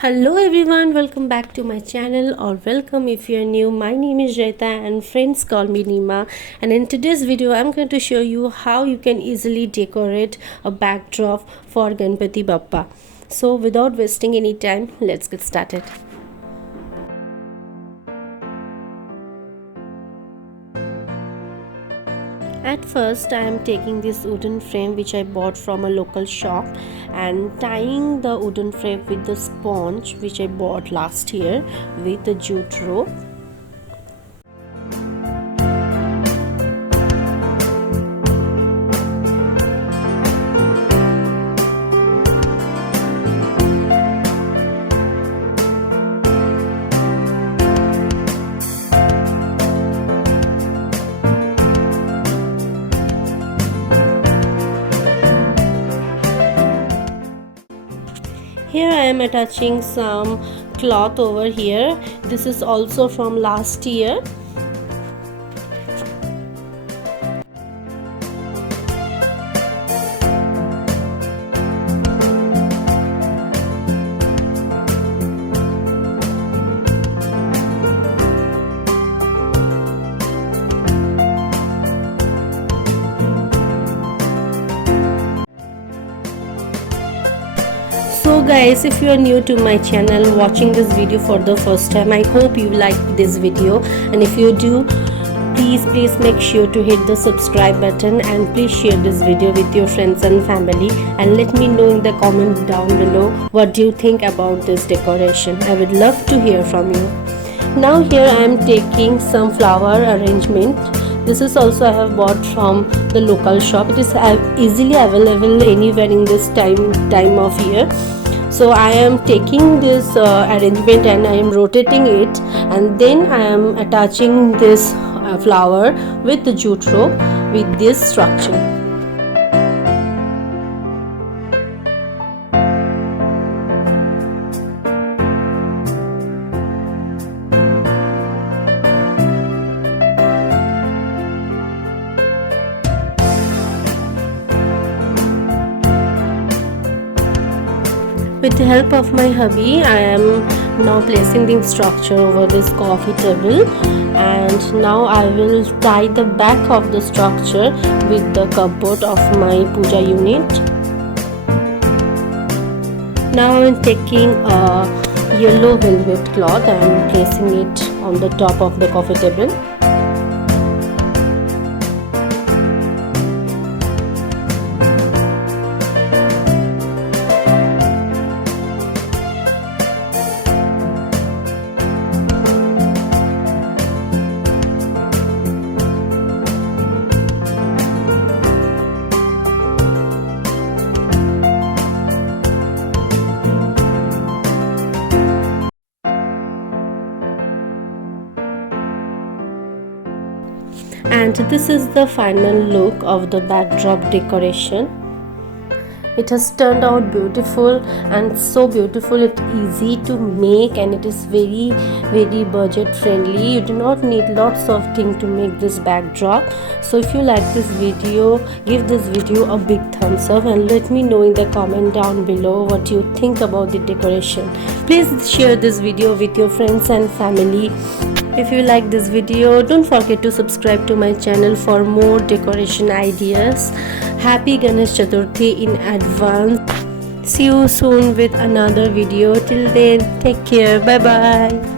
Hello everyone, welcome back to my channel, or welcome if you're new. My name is Jayeeta and friends call me Rima, and in today's video I'm going to show you how you can easily decorate a backdrop for Ganpati Bappa. So without wasting any time, let's get started. At first I am taking this wooden frame which I bought from a local shop and tying the wooden frame with the sponge which I bought last year with the jute rope. Here I am attaching some cloth over here. This is also from last year. So guys, if you are new to my channel watching this video for the first time, I hope you like this video, and if you do, please make sure to hit the subscribe button and please share this video with your friends and family, and let me know in the comment down below what do you think about this decoration. I would love to hear from you. Now here I am taking some flower arrangement. This is also I have bought from the local shop. It is easily available anywhere in this time of year. So I am taking this arrangement and I am rotating it, and then I am attaching this flower with the jute rope with this structure. With the help of my hubby, I am now placing the structure over this coffee table, and now I will tie the back of the structure with the cupboard of my puja unit. Now I am taking a yellow velvet cloth and placing it on the top of the coffee table. And this is the final look of the backdrop decoration. It has turned out beautiful, and so beautiful, it's easy to make, and it is very budget friendly. You do not need lots of things to make this backdrop. So if you like this video, give this video a big thumbs up and let me know in the comment down below what you think about the decoration. Please share this video with your friends and family. If you like this video, don't forget to subscribe to my channel for more decoration ideas. Happy Ganesh Chaturthi in advance. See you soon with another video. Till then, take care. Bye bye.